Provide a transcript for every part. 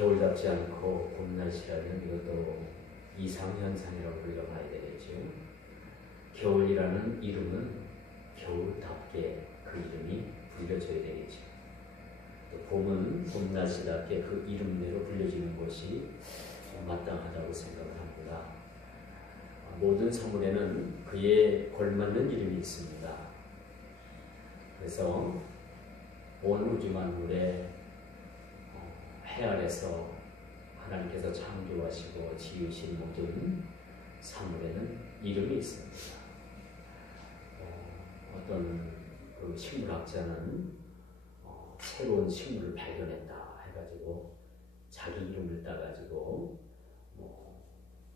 겨울답지 않고 봄 날씨라면 이것도 이상현상이라고 불러봐야 되겠죠. 겨울이라는 이름은 겨울답게 그 이름이 불려져야 되겠죠. 또 봄은 봄 날씨답게 그 이름대로 불려지는 것이 마땅하다고 생각을 합니다. 모든 사물에는 그에 걸맞는 이름이 있습니다. 그래서 온 우주 만물에 해 아래서 하나님께서 창조하시고 지으신 모든 사물에는 이름이 있습니다. 어떤 그 식물학자는 새로운 식물을 발견했다 해가지고 자기 이름을 따가지고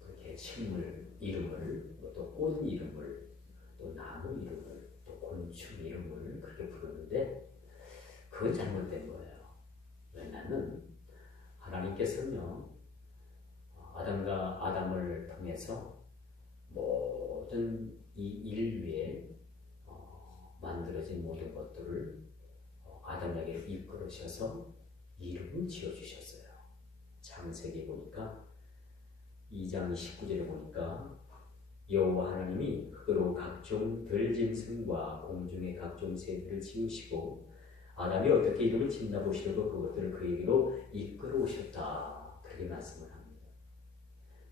그렇게 식물 이름을 또 꽃 이름을 또 나무 이름을 또 곤충 이름을 그렇게 부르는데 그건 잘못된 거예요. 왜냐하면 하나님께서는요 아담을 통해서 모든 이 인류에 만들어진 모든 것들을 아담에게 이끌으셔서 이름을 지어주셨어요. 창세기 보니까 2장 19절에 보니까 여호와 하나님이 흙으로 각종 들짐승과 공중의 각종 새들을 지으시고 아담이 어떻게 이름을 짓나 보시려고 그것들을 그에게로 이끌어 오셨다. 그렇게 말씀을 합니다.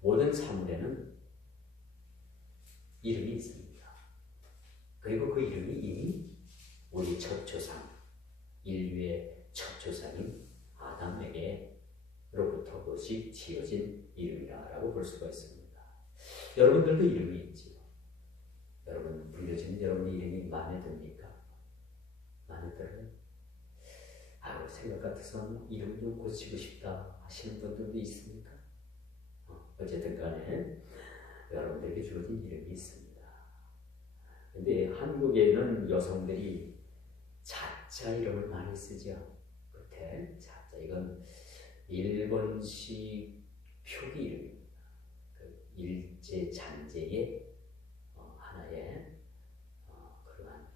모든 사물에는 이름이 있습니다. 그리고 그 이름이 이미 우리 첫 조상, 인류의 첫 조상인 아담에게로부터 그것이 지어진 이름이라고 볼 수가 있습니다. 여러분들도 이름이 있지요. 여러분 불려진 여러분의 이름이 마음에 듭니까? 마음에 들어요? 생각 같아서 이름 좀 고치고 싶다 하시는 분들도 있습니까? 어쨌든 간에 여러분들에게 주어진 이름이 있습니다. 근데 한국에는 여성들이 자자 이름을 많이 쓰죠. 끝에 자자, 이건 일본식 표기 이름입니다. 그 일제 잔재의 하나의 그러한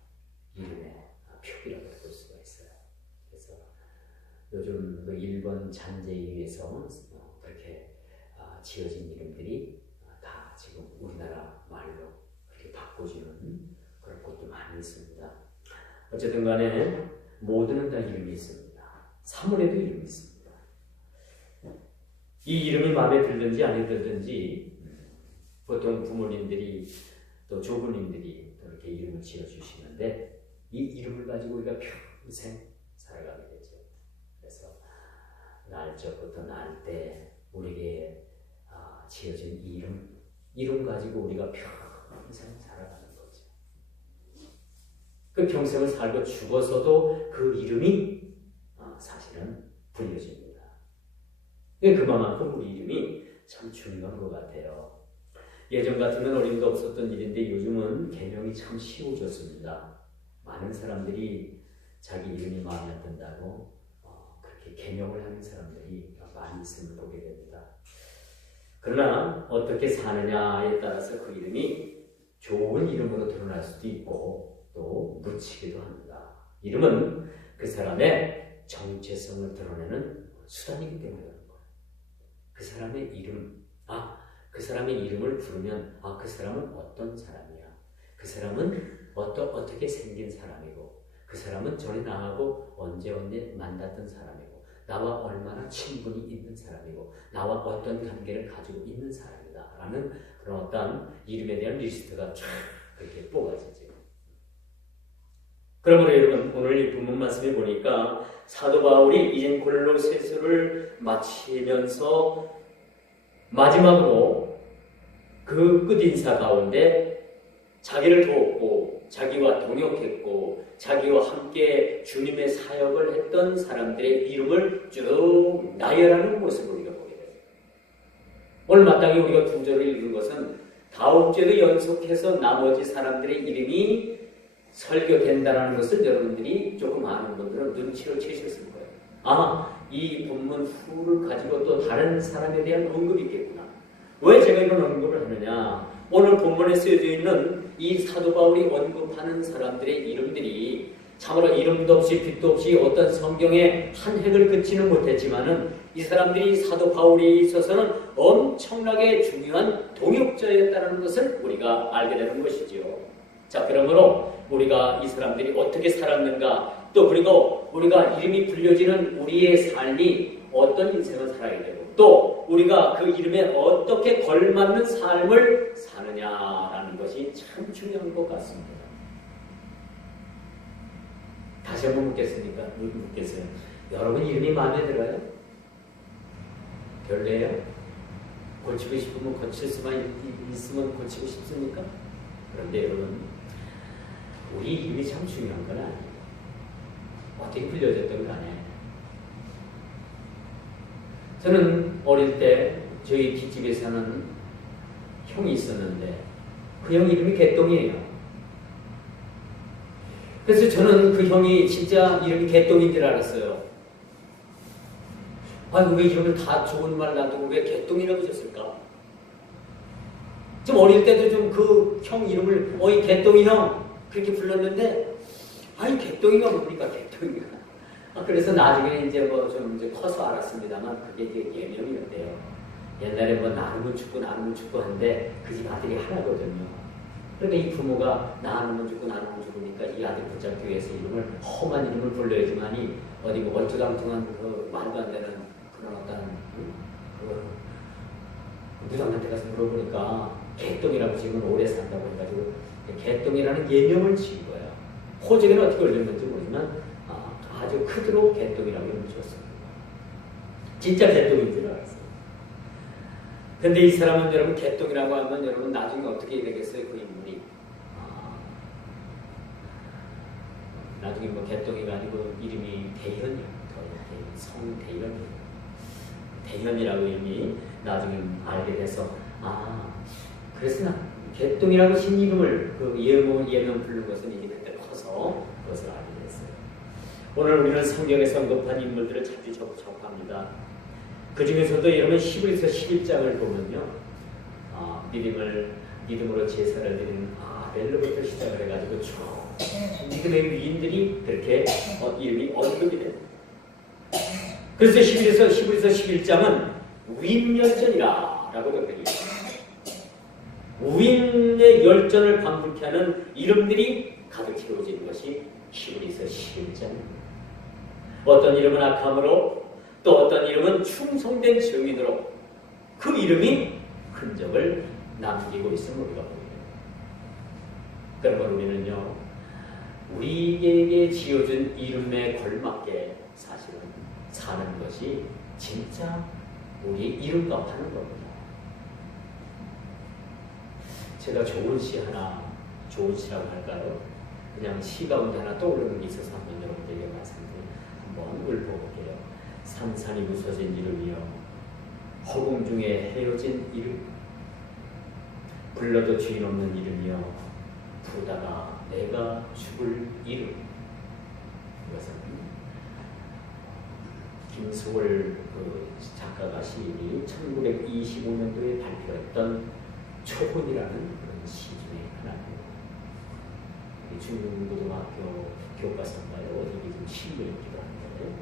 이름의 표기라고 볼 수가 있어요. 그래서 요즘 그 일본 잔재에 의해서 그렇게 지어진 이름들이 다 지금 우리나라 말로 그렇게 바꿔주는 그런 곳도 많이 있습니다. 어쨌든 간에 모두는 다 이름이 있습니다. 사물에도 이름이 있습니다. 이 이름이 마음에 들든지 안 들든지 보통 부모님들이 또 조부님들이 또 이렇게 이름을 지어주시는데 이 이름을 가지고 우리가 평생 살아가게 되죠. 그래서 날적부터 날 때 우리에게 지어진 이름 가지고 우리가 평생 살아가는 거죠. 그 평생을 살고 죽어서도 그 이름이 사실은 불려집니다. 그만큼 우리 이름이 참 중요한 것 같아요. 예전 같으면 어림도 없었던 일인데 요즘은 개명이 참 쉬워졌습니다. 많은 사람들이 자기 이름이 마음에 안 든다고 그렇게 개명을 하는 사람들이 많이 있음을 보게 됩니다. 그러나 어떻게 사느냐에 따라서 그 이름이 좋은 이름으로 드러날 수도 있고 또 묻히기도 합니다. 이름은 그 사람의 정체성을 드러내는 수단이기 때문에 그런 거예요. 그 사람의 이름, 그 사람의 이름을 부르면 그 사람은 어떤 사람이야. 그 사람은 어떻게 생긴 사람이고 그 사람은 전에 나하고 언제 만났던 사람이고 나와 얼마나 친분이 있는 사람이고 나와 어떤 관계를 가지고 있는 사람이다 라는 그런 어떤 이름에 대한 리스트가 쫙 그렇게 뽑아지죠. 그러므로 여러분 오늘 이 본문 말씀에 보니까 사도 바울이 이젠 골로새서를 마치면서 마지막으로 그 끝인사 가운데 자기를 도웠고 자기와 동역했고 자기와 함께 주님의 사역을 했던 사람들의 이름을 쭉 나열하는 모습을 우리가 보게 됩니다. 오늘 마땅히 우리가 두 절을 읽은 것은 다음주에도 연속해서 나머지 사람들의 이름이 설교된다는 것을 여러분들이 조금 아는 분들은 눈치를 채셨을 거예요. 이 본문 후를 가지고 또 다른 사람에 대한 언급이 있겠구나. 왜 제가 이런 언급을 하느냐? 오늘 본문에 쓰여져 있는 이 사도 바울이 언급하는 사람들의 이름들이 참으로 이름도 없이 빛도 없이 어떤 성경에 한 획을 긋지는 못했지만은 이 사람들이 사도 바울에 있어서는 엄청나게 중요한 동역자였다는 것을 우리가 알게 되는 것이지요. 자, 그러므로 우리가 이 사람들이 어떻게 살았는가, 또 그리고 우리가 이름이 불려지는 우리의 삶이 어떤 인생을 살아야 되고, 또 우리가 그 이름에 어떻게 걸맞는 삶을 사느냐라는 것이 참 중요한 것 같습니다. 다시 한번 묻겠어요. 여러분 이름이 마음에 들어요? 별로예요? 고치고 싶으면 고칠 수만 있으면 고치고 싶습니까? 그런데 여러분, 우리 이름이 참 중요한 건 아니에요. 어떻게 불려졌던 간에. 저는 어릴 때 저희 뒷집에 사는 형이 있었는데 그 형 이름이 개똥이에요. 그래서 저는 그 형이 진짜 이름이 개똥인 줄 알았어요. 아니, 왜 이름을 다 좋은 말 놔두고 왜 개똥이라고 줬을까? 좀 어릴 때도 좀 그 형 이름을 어이 개똥이 형 그렇게 불렀는데, 아니 개똥이가 뭡니까 개똥이가. 그래서 나중에 이제 뭐 좀 이제 커서 알았습니다만 그게 이제 예명이었대요. 옛날에 뭐 나누면 죽고 한데 그 집 아들이 하나거든요. 그러니까 이 부모가 나누면 죽고 나누면 죽으니까 이 아들 붙잡기 위해서 이름을 험한 이름을 불러야지만이 어디 뭐 얼토당통한 그 말도 안 되는 그런 어떤 무당한테 가서 물어보니까 개똥이라고 지금 오래 산다고 해가지고 개똥이라는 예명을 지은 거야. 호적에는 어떻게 올렸는지 모르지만 아주 크도록 개똥이라고 이름을 지었습니다. 진짜 개똥인 줄 알았어요. 근데 이 사람은 여러분 개똥이라고 하면 여러분 나중에 어떻게 되겠어요? 그 인물이 나중에 뭐 개똥이가 아니고 이름이 대현이요. 성대현이에요. 대현이라고 이름이 나중에 알게 돼서 그래서 개똥이라고 신 이름을 그 예명 부른 것은 이제 그때 커서 그것을 알게 됐어요. 오늘 우리는 성경에서 언급한 인물들을 자주 접합니다. 그 중에서도 여러분 히브리서 11장을 보면요, 믿음으로 제사를 드리는 아벨로부터 시작을 해가지고 쭉 믿음의 위인들이 그렇게 이름이 언급이 됩니다. 그래서 히브리서 11장은 우임열전이라고도 그래요. 우임의 열전을 방불케 하는 이름들이 가득 채워진 것이 히브리서 11장입니다. 어떤 이름은 악함으로, 또 어떤 이름은 충성된 증인으로 그 이름이 흔적을 남기고 있음을 우리가 보입니다. 그러면 우리는요, 우리에게 지어준 이름에 걸맞게 사실은 사는 것이 진짜 우리 이름과 하는 겁니다. 제가 좋은 시라고 할까요? 그냥 시 가운데 하나 떠오르는 게 있어서 한번 여러분들에게 한번 읊어볼게요. 산산이 부서진 이름이여, 허공 중에 헤어진 이름, 불러도 주인 없는 이름이여, 부르다가 내가 죽을 이름. 이것은 김소월 그 작가가 시인이 1925년도에 발표했던 초혼이라는 그런 시 중에 하나입니다. 중등고등학교 교과서인가요? 어디 좀 실려있기도 한데,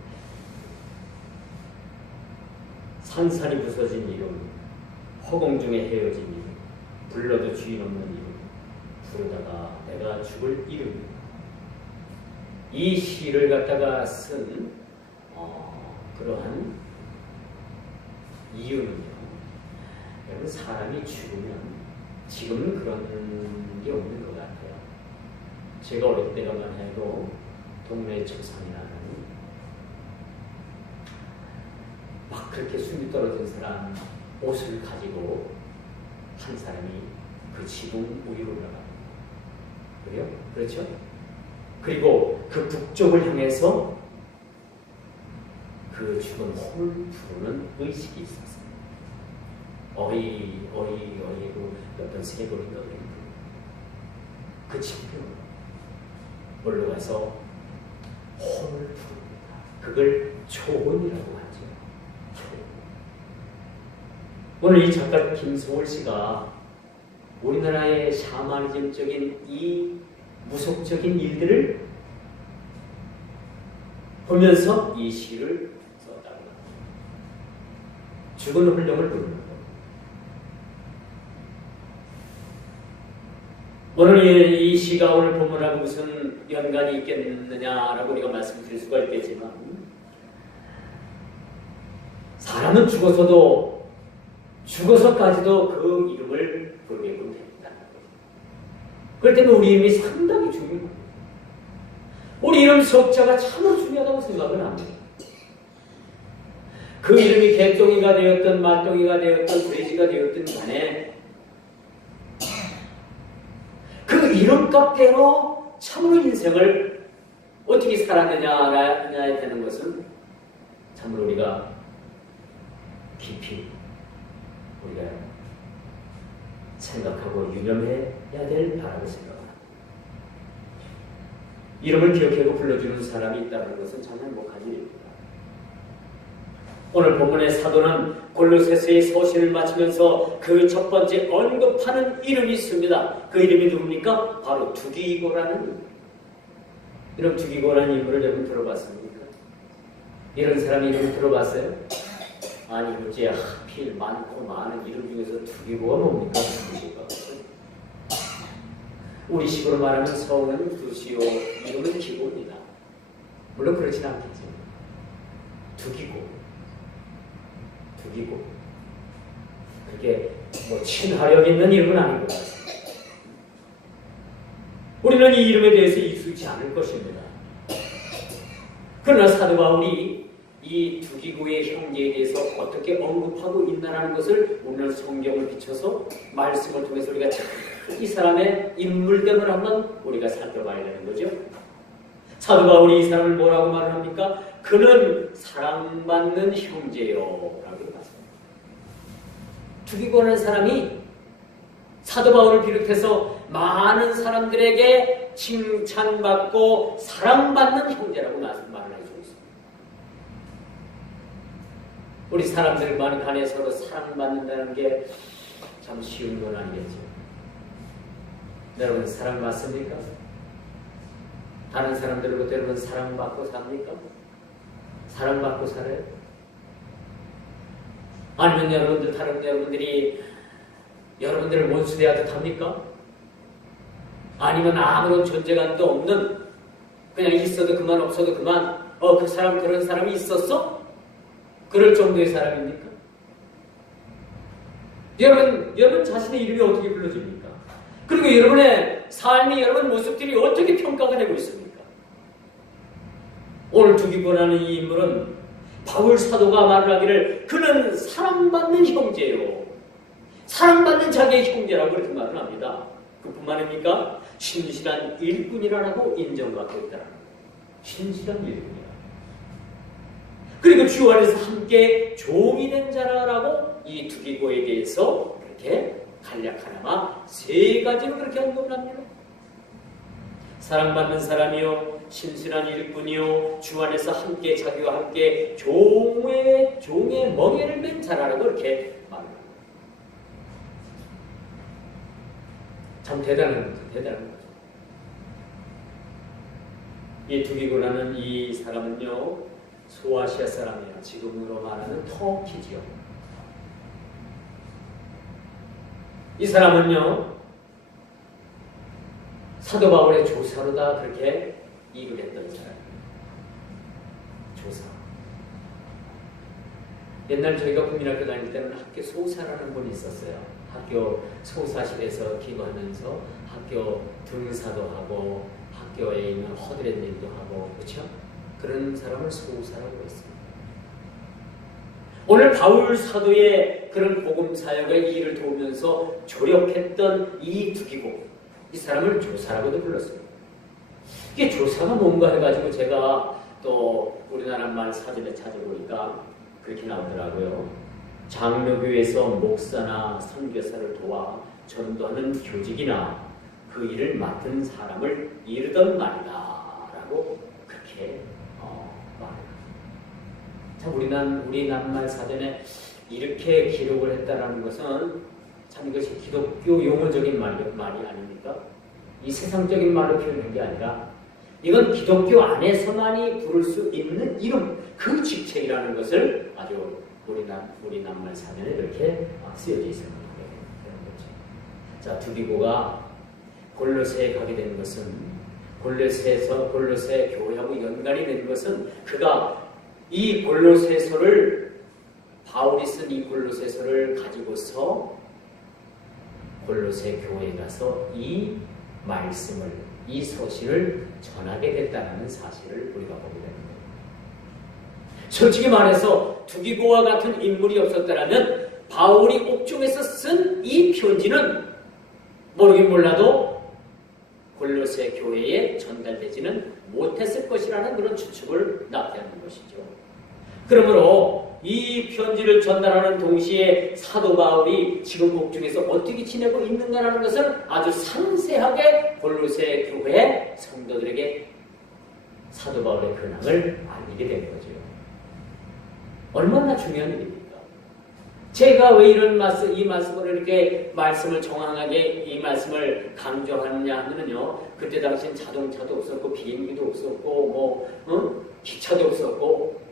산산이 부서진 이름, 허공 중에 헤어진 이름, 불러도 주인 없는 이름, 부르다가 내가 죽을 이름. 이 시를 갖다가 쓴 그러한 이유는요, 여러분 사람이 죽으면 지금은 그런 게 없는 것 같아요. 제가 어릴 때만 해도 동네 초상이 나는 막 그렇게 숨이 떨어진 사람 옷을 가지고 한 사람이 그 지붕 위로 올라갑니다. 그래요? 그렇죠? 그리고 그 북쪽을 향해서 그 죽은 홀을 부르는 의식이 있었어요. 어이로 어떤 세골인가 그 지붕으로 올라가서 홀을 부릅니다. 그걸 초혼이라고 하죠. 오늘 이 작가 김소월 씨가 우리나라의 샤머니즘적인 이 무속적인 일들을 보면서 이 시를 썼다고 합니다. 죽은 훌륭을 부르는 것. 오늘 이 시가 오늘 본문하고 무슨 연관이 있겠느냐라고 우리가 말씀드릴 수가 있겠지만, 사람은 죽어서까지도 그 이름을 부르게끔 됩니다. 그럴 때는 우리 이름이 상당히 중요합니다. 우리 이름 석자가 참으로 중요하다고 생각을 합니다. 그 이름이 개똥이가 되었든 말똥이가 되었든 돼지가 되었든 간에 그 이름값대로 참으로 인생을 어떻게 살았느냐에 되는 것은 참으로 우리가 깊이 우리가 생각하고 유념해야 될 바라고 생각합니다. 이름을 기억하고 불러주는 사람이 있다는 것은 참 행복한 일입니다. 오늘 본문의 사도는 골로새서의 서신을 마치면서 그 첫 번째 언급하는 이름이 있습니다. 그 이름이 누굽니까? 바로 두기고라는 이름. 두기고라는 인물을 여러분 들어봤습니까? 이런 사람 이름 들어봤어요? 아니 어째 하필 많고 많은 이름 중에서 두기고가 뭡니까? 두기고가 우리 식으로 말하면 성은 두시오, 이름은 기고입니다. 물론 그렇진 않겠죠. 두기고 그게 뭐 친화력 있는 이름은 아닌 것 같습니다. 우리는 이 이름에 대해서 익숙지 않을 것입니다. 그러나 사도 바울이 이 두기고의 형제에 대해서 어떻게 언급하고 있나라는 것을 오늘 성경을 비춰서 말씀을 통해서 우리가 이 사람의 인물됨을 한번 우리가 살펴봐야 되는 거죠. 사도 바울이 이 사람을 뭐라고 말을 합니까? 그는 사랑받는 형제요 라고 말합니다. 두기고라는 사람이 사도 바울을 비롯해서 많은 사람들에게 칭찬받고 사랑받는 형제라고 말을 해주고 있습니다. 우리 사람들만 간에 서로 사랑받는다는 게 참 쉬운 건 아니겠죠. 여러분 사랑받습니까? 다른 사람들로부터 여러분 사랑받고 삽니까? 사랑받고 살아요? 아니면 다른 여러분들이 여러분들을 원수대하듯 합니까? 아니면 아무런 존재감도 없는 그냥 있어도 그만 없어도 그만 그 사람 그런 사람이 있었어? 그럴 정도의 사람입니까? 여러분 자신의 이름이 어떻게 불러집니까? 그리고 여러분의 삶이 여러분 모습들이 어떻게 평가가 되고 있습니까? 오늘 두기고라는 이 인물은 바울 사도가 말을 하기를 그는 사랑받는 형제요. 사랑받는 자기의 형제라고 그렇게 말을 합니다. 그뿐만 아닙니까? 신실한 일꾼이라고 인정받고 있다는 거예요. 신실한 일꾼이라. 그리고 주 안에서 함께 종이 된 자라고 이 두기고에 대해서 그렇게 간략하나마 세 가지로 그렇게 언급을 합니다. 사랑받는 사람이요, 신실한 일꾼이요, 주 안에서 함께 자기와 함께 종의 멍에를 맨 자라라고 그렇게 말합니다. 참 대단한 거죠. 이 두기고라는 이 사람은요, 소아시아 사람이에요. 지금으로 말하는 터키지요. 이 사람은요, 사도 바울의 조사로 다 그렇게 일을 했던 사람이에요. 조사. 옛날 저희가 국민학교 다닐 때는 학교 소사라는 분이 있었어요. 학교 소사실에서 기도하면서 학교 등사도 하고 학교에 있는 허드렛 일도 하고 그렇죠? 그런 사람을 소사라고 했습니다. 오늘 바울 사도의 그런 복음 사역의 일을 도우면서 조력했던 이 두기고 이 사람을 조사라고도 불렀습니다. 이게 조사가 뭔가 해가지고 제가 또 우리나라 말 사전에 찾아보니까 그렇게 나오더라고요. 장로교에서 목사나 선교사를 도와 전도하는 교직이나 그 일을 맡은 사람을 이르던 말이다 라고 그렇게 말합니다. 참 우리 낱말 사전에 이렇게 기록을 했다라는 것은 참 이것이 기독교 용어적인 말이 아닙니까? 이 세상적인 말로 표현한 게 아니라 이건 기독교 안에서만이 부를 수 있는 이름, 그 직책이라는 것을 아주 우리 낱말 사면에 이렇게 쓰여져 있습니다. 자, 두기고가 골로새에 가게 된 것은, 골로새 교회하고 연관이 된 것은, 그가 이 골로새서를, 바울이 쓴 이 골로새서를 가지고서 골로새 교회에 가서 이 말씀을, 이 서신을 전하게 됐다는 사실을 우리가 보게 됩니다. 솔직히 말해서 두기고와 같은 인물이 없었더라면 바울이 옥중에서 쓴 이 편지는 모르긴 몰라도 골로새 교회에 전달되지는 못했을 것이라는 그런 추측을 나타내는 것이죠. 그러므로 이 편지를 전달하는 동시에 사도 바울이 지금 옥중에서 어떻게 지내고 있는가라는 것을 아주 상세하게 골로새 교회 성도들에게 사도 바울의 근황을 알리게 된 거죠. 얼마나 중요한 일입니까? 제가 왜 이런 이 말씀을 이렇게 말씀을 정확하게 이 말씀을 강조하느냐 하면요, 그때 당시엔 자동차도 없었고 비행기도 없었고 기차도 없었고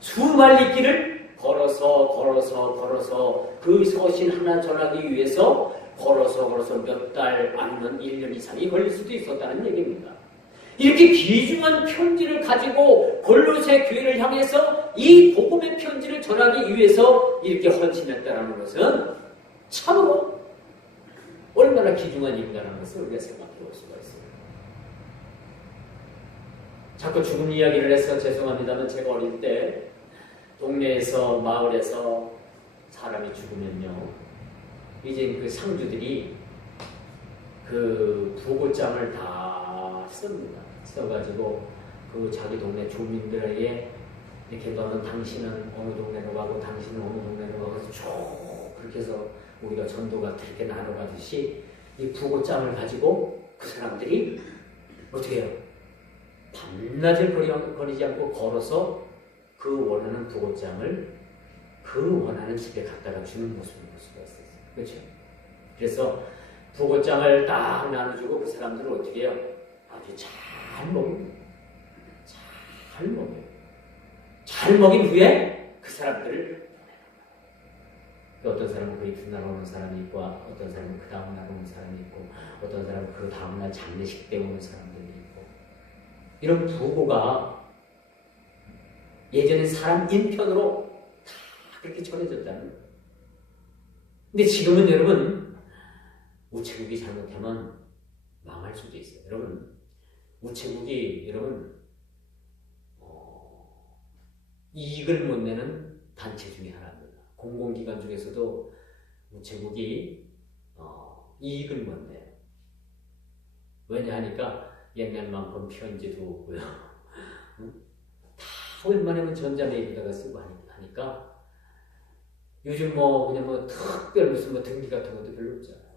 수많은 길을 걸어서 그 서신 하나 전하기 위해서 걸어서 몇 달 아니면 1년 이상이 걸릴 수도 있었다는 얘기입니다. 이렇게 귀중한 편지를 가지고 골로새 교회를 향해서 이 복음의 편지를 전하기 위해서 이렇게 헌신했다는 것은 참으로 얼마나 귀중한 일인가라는 것을 우리가 생각해 볼 수가 있습니다. 자꾸 죽음 이야기를 해서 죄송합니다만 제가 어릴 때 동네에서 마을에서 사람이 죽으면요, 이제 그 상주들이 그 부고장을 다 씁니다. 써가지고 그 자기 동네 주민들에게 이렇게 너는 당신은 어느 동네로 가고 당신은 어느 동네로 가고 해서 쭉 그렇게 해서 우리가 전도가 그렇게 나눠가듯이 이 부고장을 가지고 그 사람들이 어떻게 해요? 밤낮을 거리지 않고 걸어서 그 원하는 부고장을 그 원하는 집에 갖다가 주는 모습을 볼 수가 있어요. 그렇죠? 그래서 부고장을 딱 나눠주고 그 사람들을 어떻게 해요? 아주 잘 먹입니다. 잘 먹인 후에 그 사람들을 어떤 사람은 그 이튿날 오는 사람이 있고 어떤 사람은 그 다음날 오는 사람이 있고 어떤 사람은 그 다음날 장례식 때 오는 사람들이 있고, 이런 부고가 예전에 사람 인편으로 다 그렇게 전해졌다는 거예요. 근데 지금은 여러분 우체국이 잘못하면 망할 수도 있어요. 여러분 우체국이 여러분 이익을 못 내는 단체 중에 하나입니다. 공공기관 중에서도 우체국이 이익을 못 내요. 왜냐하니까 옛날만큼 편지도 없고요. 다 웬만하면 전자메일에다가 쓰고 하니까 요즘 그냥 특별 무슨 등기 같은 것도 별로 없잖아요.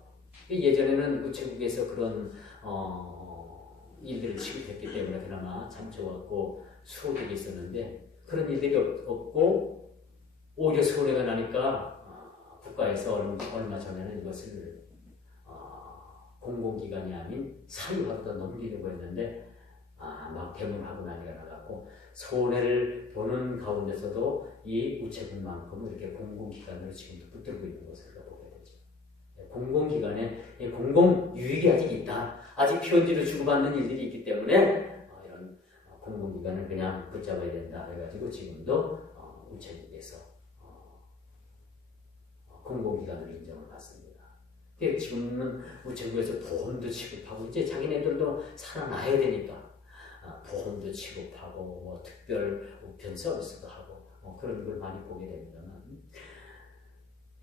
예전에는 우체국에서 그런 일들을 취급했기 때문에 그나마 참좋았고 수호들이 있었는데 그런 일들이 없고 오히려 손해가 나니까 국가에서 얼마 전에는 이것을 공공기관이 아닌 사유화로 넘기려고 했는데 막 대문하고 난리가 나갖고 손해를 보는 가운데서도 이 우체국만큼 이렇게 공공기관으로 지금도 붙들고 있는 것을 보게 되죠. 공공기관에 공공유익이 아직 있다. 아직 편지를 주고받는 일들이 있기 때문에 이런 공공기관을 그냥 붙잡아야 된다 해가지고 지금도 우체국에서 공공기관으로 인정을 받습니다. 지금은 우체국에서 보험도 취급하고 이제 자기네들도 살아나야 되니까 보험도 취급하고 특별 우편 서비스도 하고 그런 걸 많이 보게 됩니다만,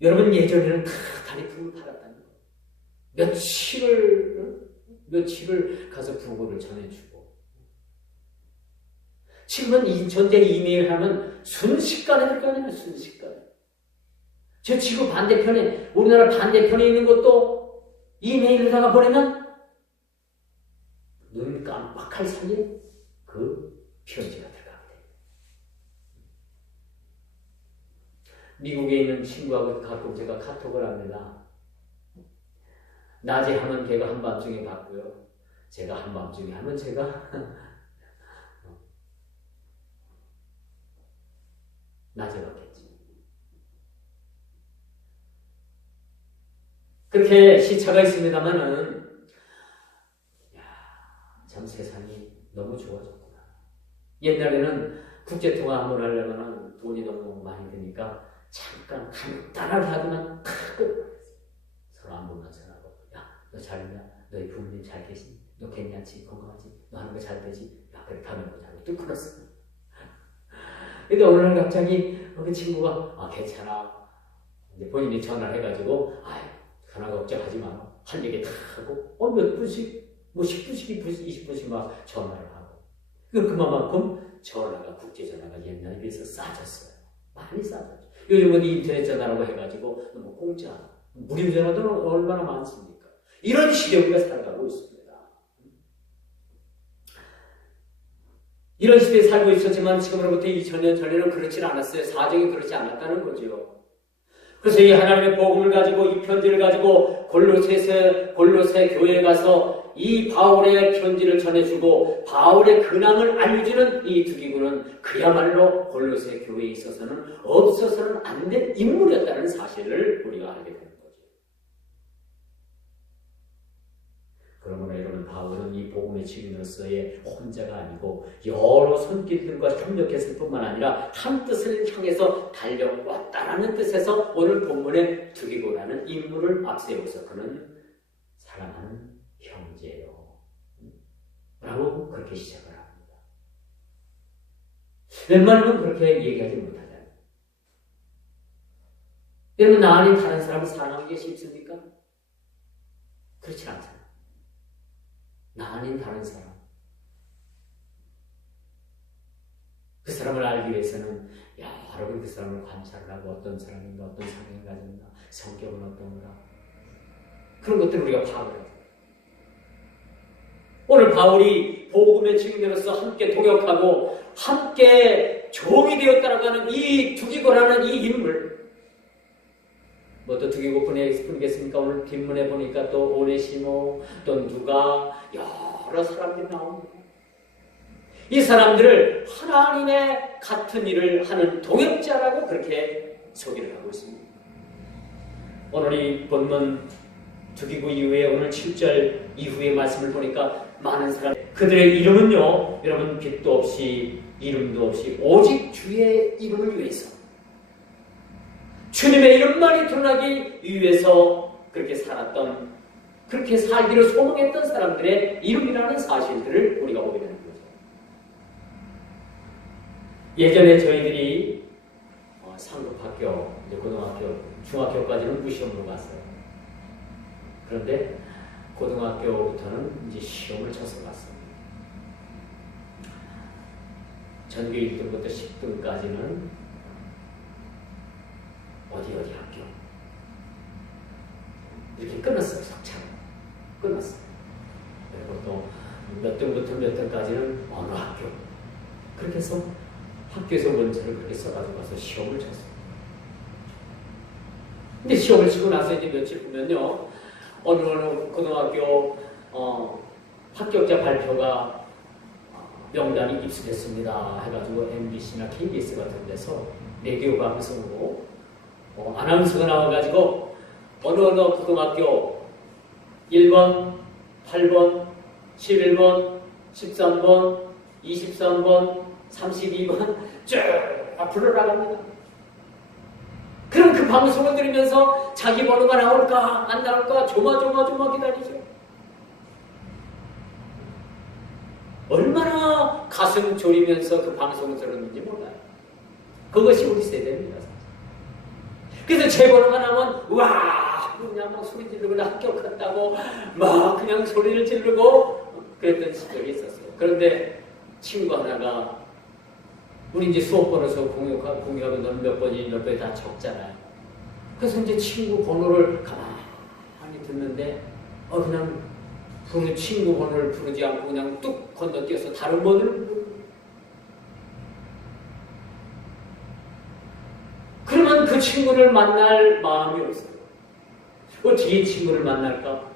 여러분 예전에는 다 다리품을 팔았다는 거. 며칠을 가서 부고를 전해주고, 지금은 이 전쟁 이메일 하면 순식간에 될 거 아니에요. 순식간에. 저 지구 반대편에, 우리나라 반대편에 있는 것도 이메일에다가 보내면 눈 깜빡할 사이에 그 편지가 들어가게 돼요. 미국에 있는 친구하고 가끔 제가 카톡을 합니다. 낮에 하면 걔가 한밤중에 받고요. 제가 한밤중에 하면 제가 낮아졌겠지. 그렇게 시차가 있습니다만은 참 세상이 너무 좋아졌구나. 옛날에는 국제통화 한번 하려면 돈이 너무 많이 드니까 잠깐 간단하게 하더만 탁 서로 안부만 전하고, 야, 너 잘 있냐? 너희 부모님 잘 계시니? 너 괜찮지? 건강하지? 너 하는 거 잘 되지? 야, 그래, 다음에 보자고 뚝 끊었어. 근데 어느 날 갑자기 그 친구가 괜찮아. 이제 본인이 전화를 해가지고 전화 걱정하지 마. 할 얘기 다 하고 몇 분씩 뭐 10분씩 20분씩 막 전화를 하고, 그만큼 전화가 국제전화가 옛날에 비해서 싸졌어요. 많이 싸졌죠. 요즘은 인터넷 전화라고 해가지고 뭐 공짜 무료 전화도 얼마나 많습니까? 이런 시대에 우리가 살아가고 있습니다. 이런 시대에 살고 있었지만 지금으로부터 2000년 전에는 그렇지 않았어요. 사정이 그렇지 않았다는 거죠. 그래서 이 하나님의 복음을 가지고 이 편지를 가지고 골로새 교회에 가서 이 바울의 편지를 전해주고 바울의 근황을 알려주는 이 두기고는 그야말로 골로새 교회에 있어서는 없어서는 안 될 인물이었다는 사실을 우리가 알게 되는 거죠. 그러므로 여러분, 바울은 이 복음의 증인으로서의 혼자가 아니고 여러 손길들과 협력했을 뿐만 아니라 한 뜻을 향해서 달려왔다라는 뜻에서 오늘 본문에 두기고라는 인물을 앞세워서 그는 사랑하는 형제요 라고 그렇게 시작을 합니다. 웬만하면 그렇게 얘기하지 못하잖아요. 여러분, 나 아닌 다른 사람을 사랑하는 게 쉽습니까? 그렇지 않잖아요. 나 아닌 다른 사람, 그 사람을 알기 위해서는 여러 번 그 사람을 관찰을 하고 어떤 사람인가, 어떤 성향을 가진가, 성격은 어떤가, 그런 것들을 우리가 파악을 해요. 오늘 바울이 복음의 증인으로서 함께 동역하고 함께 종이 되었다라고 하는 이 두기고라는 이 인물, 뭐 또 두기고 뿐이겠습니까? 오늘 뒷문에 보니까 또 오네시모, 또 누가, 여러 사람들이 나옵니다. 이 사람들을 하나님의 같은 일을 하는 동역자라고 그렇게 소개를 하고 있습니다. 오늘 이 본문 두기고 이후에 오늘 7절 이후의 말씀을 보니까 많은 사람, 그들의 이름은요, 여러분, 빛도 없이 이름도 없이 오직 주의 이름을 위해서, 주님의 이름만이 드러나기 위해서 그렇게 살았던, 그렇게 살기를 소망했던 사람들의 이름이라는 사실들을 우리가 보게 되는 거죠. 예전에 저희들이 상급학교, 고등학교, 중학교까지는 무시험으로 갔어요. 그런데 고등학교부터는 이제 시험을 쳐서 갔습니다. 전교 1등부터 10등까지는 어디 학교 이렇게 끊었어요. 석차로 끊었어요. 그리고 또 몇 등부터 몇 등까지는 어느 학교, 그렇게 해서 학교에서 원서를 그렇게 써가지고 가서 시험을 쳤어요. 근데 시험을 치고 나서 이제 며칠 보면요, 어느 고등학교 합격자 발표가 명단이 입수됐습니다 해가지고 MBC나 KBS 같은 데서 라디오 방송으로 아나운서가 나와가지고 어느 고등학교 1번, 8번, 11번, 13번, 23번, 32번 쭉 앞으로 나갑니다. 그럼 그 방송을 들으면서 자기 번호가 나올까 안 나올까 조마조마 기다리죠. 얼마나 가슴 졸이면서 그 방송을 들었는지 몰라요. 그것이 우리 세대입니다. 그래서 제 번호가 나면 와 그냥 막 소리 지르고 나 합격한다고 막 그냥 소리를 지르고 그랬던 시절이 있었어요. 그런데 친구 하나가, 우리 이제 수업 번호서 공유하면 너는 몇 번이 다 적잖아요. 그래서 이제 친구 번호를 가만히 듣는데 그냥 친구 번호를 부르지 않고 그냥 뚝 건너뛰어서 다른 번호를 부르고, 그러면 그 친구를 만날 마음이 없어요. 어떻게 이 친구를 만날까?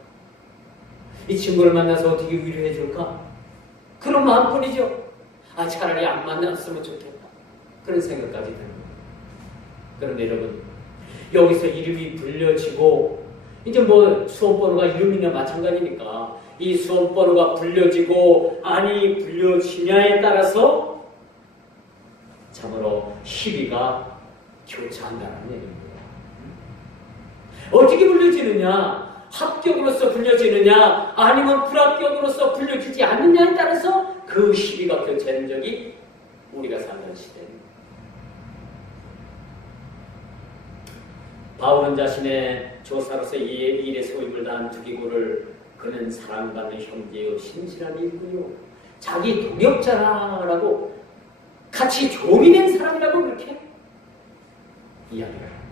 이 친구를 만나서 어떻게 위로해 줄까? 그런 마음뿐이죠. 차라리 안 만났으면 좋겠다. 그런 생각까지 드는 거예요. 그런데 여러분, 여기서 이름이 불려지고, 이제 뭐 수험번호가 이름이나 마찬가지니까 이 수험번호가 불려지고 아니 불려지냐에 따라서 참으로 희비가 교차한다는 얘기입니다. 어떻게 불려지느냐? 합격으로서 불려지느냐 아니면 불합격으로서 불려지지 않느냐에 따라서 그 희비가 교차하는 적이 우리가 살던 시대입니다. 바울은 자신의 조사로서 이 일에 소임을 다한 두기고를 그는 사랑받는 형제요 신실한 일꾼이요 자기 동역자라고 같이 종이 된 사람이라고 그렇게 이야기를 합니다.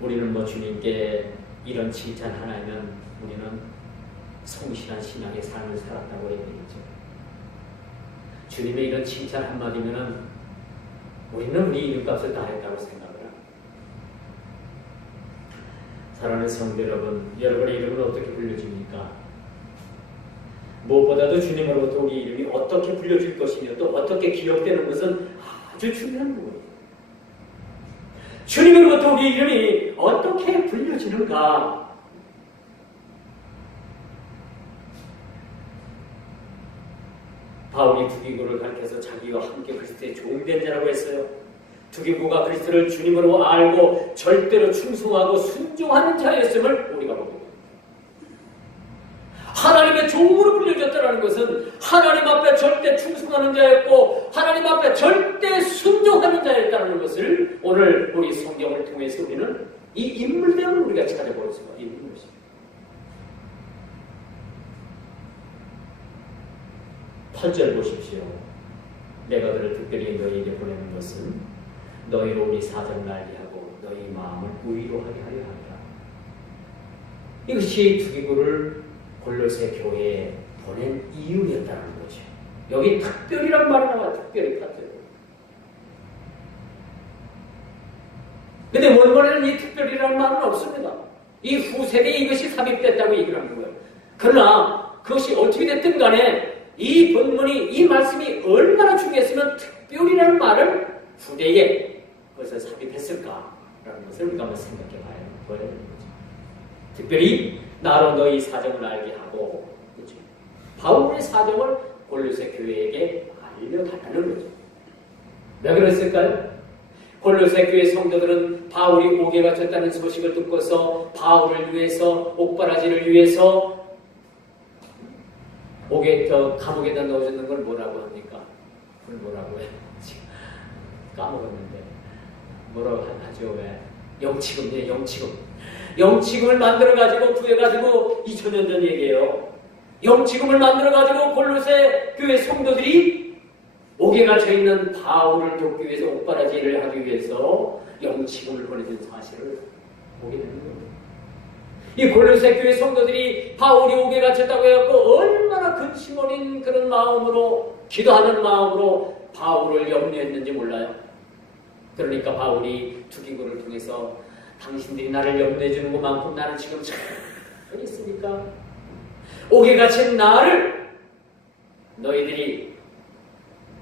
우리는 뭐 주님께 이런 칭찬 하나면 우리는 성실한 신앙의 삶을 살았다고 얘기했죠. 주님의 이런 칭찬 한마디면은 우리는 우리 이름값을 다 했다고 생각을 합니다. 사랑하는 성도 여러분, 여러분의 이름은 어떻게 불려집니까? 무엇보다도 주님으로부터 우리 이름이 어떻게 불려질 것이며 또 어떻게 기억되는 것은 아주 중요한 부분이에요. 주님으로부터 우리 이름이 어떻게 불려지는가? 바울이 두기고를 가르쳐서 자기와 함께 그리스도의 종된 자라고 했어요. 두기고가 그리스도를 주님으로 알고 절대로 충성하고 순종하는 자였음을 우리가 봅니다. 하나님의 종으로 불려졌다는 것은 하나님 앞에 절대 충성하는 자였고 하나님 앞에 절대 순종하는 자였다는 것을 오늘 우리 성경을 통해서 우리는 이 인물들을 우리가 찾아볼 수가 있는 것입니다. 8절 보십시오. 내가 그를 특별히 너희에게 보내는 것은 너희로 우리 사정을 알게 하고 너희 마음을 의로하게 하려 합니다. 이것이 두기고를 골로새 교회에 보낸 이유였다는 거죠. 여기 특별이란 말이 나와요. 특별히 8절. 근데 원문에는 이 특별이라는 말은 없습니다. 이 후세대에 이것이 삽입됐다고 얘기를 하는 거예요. 그러나 그것이 어떻게 됐든 간에 이 본문이, 이 말씀이 얼마나 중요했으면 특별이라는 말을 후대에 그것을 삽입했을까라는 것을 우리가 한번 생각해 봐야 되는 거죠. 특별히 나로 너희 사정을 알게 하고, 그렇죠? 바울의 사정을 골로새 교회에게 알려달라는 거죠. 왜 그랬을까요? 골로새 교회 성도들은 바울이 옥에 갇혔다는 소식을 듣고서 바울을 위해서, 옥바라지를 위해서 옥에 감옥에다 넣어주는 걸 뭐라고 합니까? 그걸 뭐라고 해요? 지금 까먹었는데 뭐라고 하죠? 왜? 영치금이에요. 영치금. 영치금을 만들어가지고 구해가지고 2000년 전 얘기예요. 영치금을 만들어가지고 골로새 교회 성도들이 옥에 갇혀있는 바울을 돕기 위해서 옥바라지를 하기 위해서 영치금을 보내준 사실을 보게 되는 겁니다. 이 골로새 교회 성도들이 바울이 옥에 갇혔다고 해갖고 얼마나 근심 어린 그런 마음으로 기도하는 마음으로 바울을 염려했는지 몰라요. 그러니까 바울이 두기고를 통해서 당신들이 나를 염려해 주는 것만큼 나는 지금 잘 있으니까 옥에 갇힌 나를 너희들이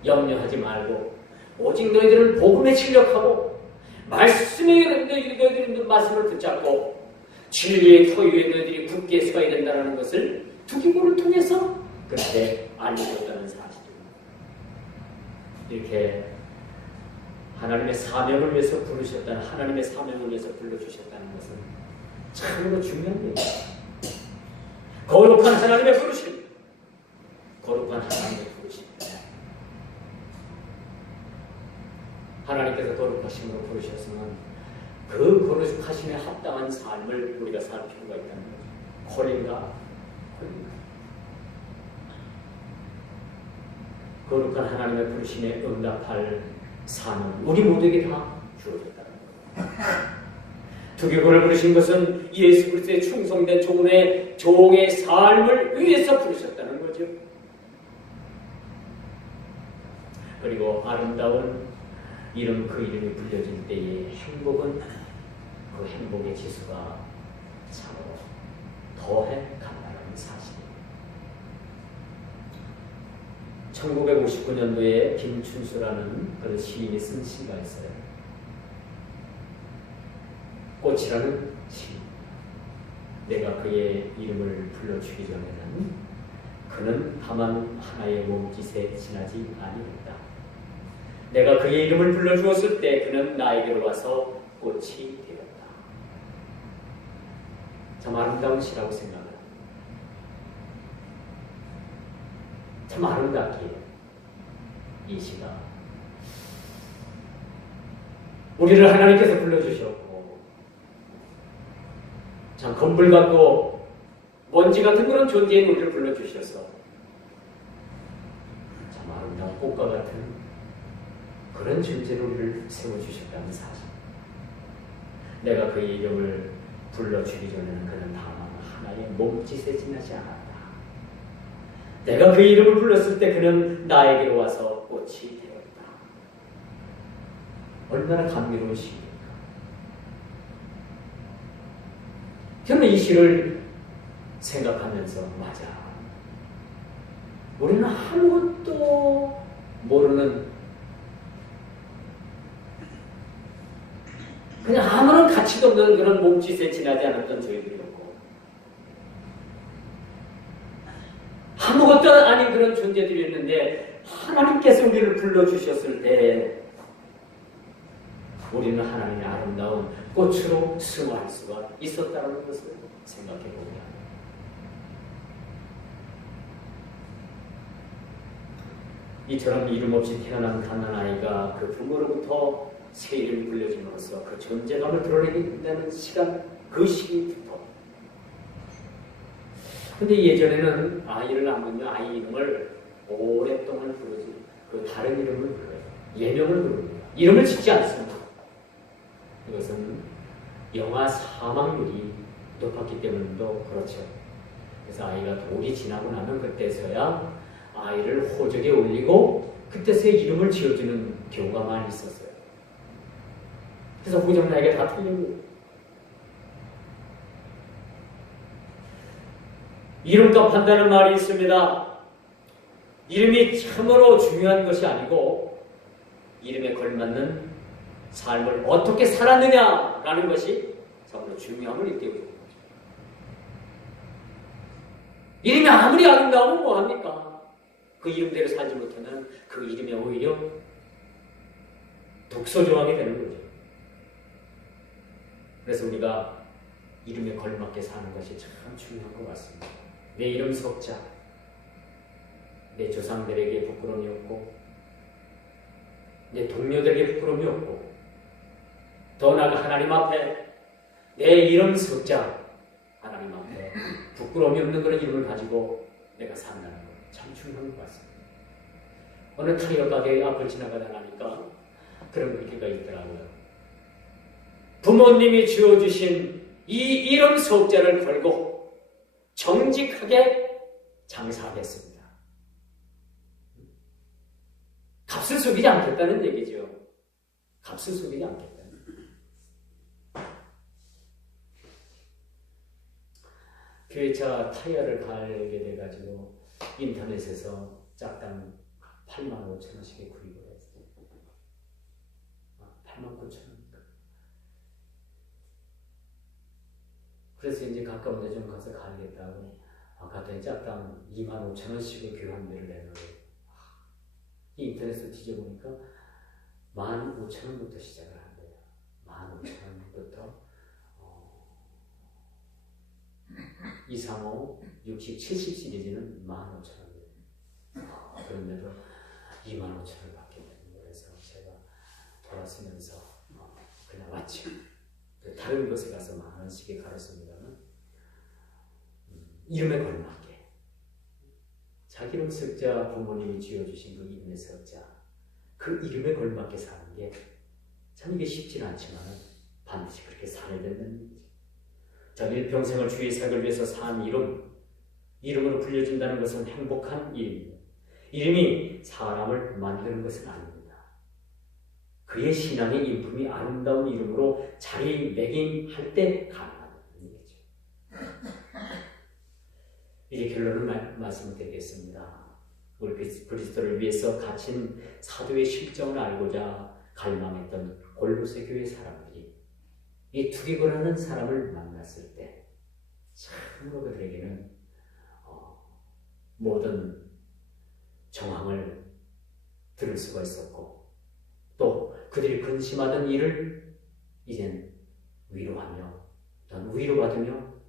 염려하지 말고 오직 너희들은 복음에 진력하고 말씀에 너희들은 말씀을 붙잡고 진리의 터위에 너희들이 굳게 서야 된다는 것을 두기고를 통해서 그때 알려줬다는 사실입니다. 이렇게 하나님의 사명을 위해서 부르셨다는, 하나님의 사명을 위해서 불러주셨다는 것은 참으로 중요한 얘기입니다. 거룩한 하나님의 부르심, 거룩한 하나님의 부르심. 하나님께서 거룩하심으로 부르셨으면 그 거룩하심에 합당한 삶을 우리가 살 필요가 있다는 거죠. 콜인가? 거룩한 하나님의 부르심에 응답할 삶은 우리 모두에게 다 주어졌다는 거예요. 두기고를 부르신 것은 예수 그리스도의 충성된 종의 삶을 위해서 부르셨다는 거죠. 그리고 아름다운 이름, 그 이름이 불려질 때의 행복은 그 행복의 지수가 참으로 더해 간다는 사실입니다. 1959년도에 김춘수라는 그런 시인이 쓴 시가 있어요. 꽃이라는 시. 내가 그의 이름을 불러주기 전에는 그는 다만 하나의 몸짓에 지나지 아니했다. 내가 그의 이름을 불러주었을 때 그는 나에게로 와서 꽃이 되었다. 참 아름다운 시라고 생각합니다. 참 아름답기에 이 시가 우리를 하나님께서 불러주셨고 참 검불 같고 먼지 같은 그런 존재인 우리를 불러주셔서 참 아름다운 꽃과 같은 그런 존재로 우리를 세워주셨다는 사실. 내가 그의 이름을 불러주기 전에는 그는 다만 하나의 몸짓에 지나지 않았다. 내가 그의 이름을 불렀을 때 그는 나에게로 와서 꽃이 되었다. 얼마나 감미로운 시입니까? 저는 이 시를 생각하면서 맞아. 우리는 아무것도 모르는 그냥 아무런 가치도 없는 그런 몸짓에 지나지 않았던 저희들이었고 아무것도 아닌 그런 존재들이었는데 하나님께서 우리를 불러주셨을 때 우리는 하나님의 아름다운 꽃으로 승화할 수가 있었다는 것을 생각해 봅니다. 이처럼 이름 없이 태어난 가난아이가 그 부모로부터 새 이름이 불려짐으로써 그 존재감을 드러내게 되는 시간, 그 시기부터. 근데 예전에는 아이를 낳으면 아이 이름을 오랫동안 부르지, 그 다른 이름을 불러요. 예명을 부릅니다. 이름을 짓지 않습니다. 이것은 영아 사망률이 높았기 때문도 그렇죠. 그래서 아이가 돌이 지나고 나면 그때서야 아이를 호적에 올리고 그때서야 이름을 지어주는 경우가 많이 있었어요. 그래서 호적나에게 다 틀립니다. 이름값 한다는 말이 있습니다. 이름이 참으로 중요한 것이 아니고 이름에 걸맞는 삶을 어떻게 살았느냐라는 것이 참으로 중요함을 일깨워주는 거죠. 이름이 아무리 아름다우면 뭐합니까? 그 이름대로 살지 못하면 그 이름에 오히려 독소조하게 되는 거죠. 그래서 우리가 이름에 걸맞게 사는 것이 참 중요한 것 같습니다. 내 이름 석자, 내 조상들에게 부끄러움이 없고 내 동료들에게 부끄러움이 없고 더 나아가 하나님 앞에 내 이름 석자, 하나님 앞에 부끄러움이 없는 그런 이름을 가지고 내가 산다는 것 참 중요한 것 같습니다. 어느 타이어 가게 앞을 지나가다 나니까 그런 글귀가 있더라고요. 부모님이 지어주신 이 이름 석자를 걸고 정직하게 장사하겠습니다. 값을 속이지 않겠다는 얘기죠. 값을 속이지 않겠다는. 교회차 타이어를 갈게 돼가지고 인터넷에서 짝당 85,000원씩에 구입을 했어요. 89,000원인가. 그래서 이제 가까운 데 좀 가서 가야겠다고 갔더니 짝당 25,000원씩을 교환비를 내는 거예요. 인터넷에서 뒤져보니까 15,000원부터 시작을 한대요. 15,000원부터 235, 60, 70 시리즈는 15,000원이에요. 그런데도 25,000원을 받게 되는 거예요. 그래서 제가 돌아서면서 그냥 왔죠. 다른 곳에 가서 10,000원씩에 갈았습니다만 이름에 걸맞게 자기 이름 석자, 부모님이 지어주신 그 이름의 석자, 그 이름에 걸맞게 사는 게 참 이게 쉽지는 않지만 반드시 그렇게 살아야 된다는 얘기죠. 자기 일평생을 주의 색을 위해서 산 이름으로 불려준다는 것은 행복한 일입니다. 이름이 사람을 만드는 것은 아닙니다. 그의 신앙의 인품이 아름다운 이름으로 자리매김할 때 가능하다는 얘기죠. 이제 결론을 말씀드리겠습니다. 우리 그리스도를 위해서 갇힌 사도의 실정을 알고자 갈망했던 골로새 교회 사람들이 이 두기고라는 사람을 만났을 때 참으로 그들에게는 모든 정황을 들을 수가 있었고 또 그들이 근심하던 일을 이젠 위로하며 또는 위로받으며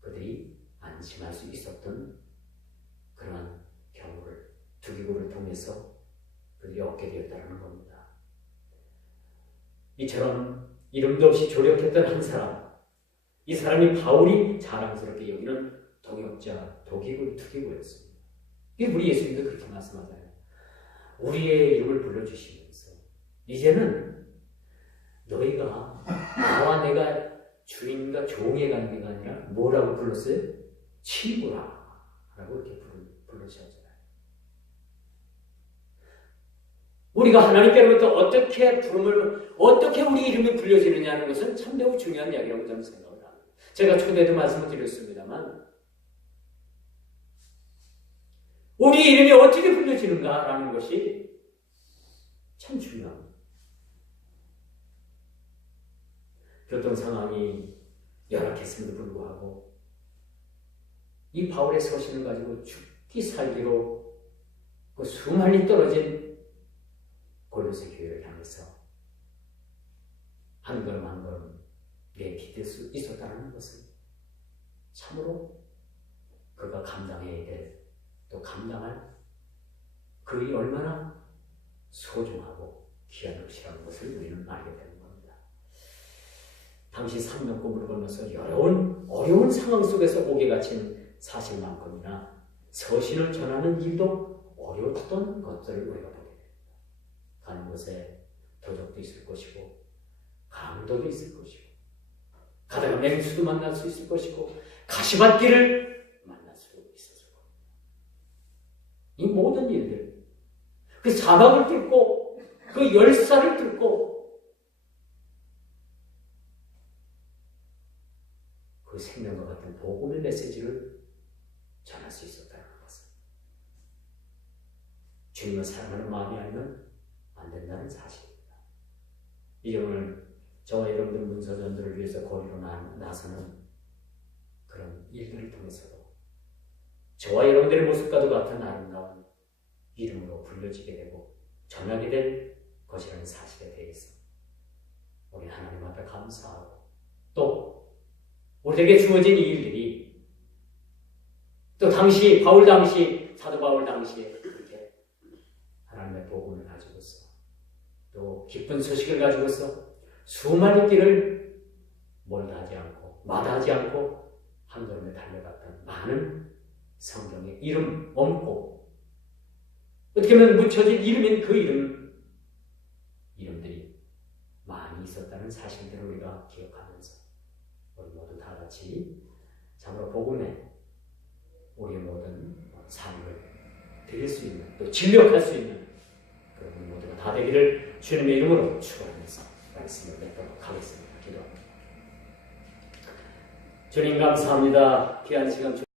그들이 안심할 수 있었던 그러한 경우를 두기고를 통해서 그들이 얻게 되었다는 겁니다. 이처럼 이름도 없이 조력했던 한 사람, 이 사람이 바울이 자랑스럽게 여기는 동역자, 두기고였습니다. 이게 우리 예수님도 그렇게 말씀하잖아요. 우리의 이름을 불러주시면서 이제는 너희가 나와 내가 주인과 종의 관계가 아니라 뭐라고 불렀어요? 친구라 라고 이렇게 부르셨잖아요. 우리가 하나님께로부터 어떻게 우리 이름이 불려지느냐는 것은 참 매우 중요한 이야기라고 저는 생각을 합니다. 제가 초대도 말씀을 드렸습니다만 우리 이름이 어떻게 불려지는가라는 것이 참 중요합니다. 교통 상황이 열악했음에도 불구하고 이 바울의 서신을 가지고 죽기 살기로 그 수많이 떨어진 골로새 교회를 향해서 한 걸음 한 걸음 내디딜 수 있었다는 것은 참으로 그가 감당해야 될 또 감당할 그이 얼마나 소중하고 귀한 것이라는 것을 우리는 알게 되는 겁니다. 당시 삼명고물을 건너서 어려운 상황 속에서 옥에 갇힌 사실만큼이나 서신을 전하는 일도 어려웠던 것들을 우리가 보게 됩니다. 가는 곳에 도적도 있을 것이고 강도도 있을 것이고 가다가 맹수도 만날 수 있을 것이고 가시밭길을 만날 수 있었을 겁니다. 이 모든 일들, 그 사막을 뚫고 그 열사를 뚫고 그 생명과 같은 복음의 메시지를 전할 수 있었다는 것은 주님을 사랑하는 마음이 아니면 안 된다는 사실입니다. 이제 오늘 저와 여러분들 문서전들을 위해서 거리로 나서는 그런 일들을 통해서도 저와 여러분들의 모습과도 같은 아름다운 이름으로 불려지게 되고 전하게 될 것이라는 사실에 대해서 우리 하나님 앞에 감사하고 또 우리에게 주어진 이 일들이 또 사도 바울 당시에 그렇게 하나님의 복음을 가지고서 또 기쁜 소식을 가지고서 수많은 길을 멀다하지 않고 마다하지 않고 한 걸음에 달려갔던 많은 성경의 이름 없고 어떻게 보면 묻혀진 이름인 그 이름들이 많이 있었다는 사실들을 우리가 기억하면서 우리 모두 다 같이 참으로 복음에 우리의 모든 삶을 드릴 수 있는 또 진력할 수 있는 그런 우리 모두가 다 되기를 주님의 이름으로 축원하면서 말씀을 맺도록 하겠습니다. 기도합니다. 주님 감사합니다. 귀한 시간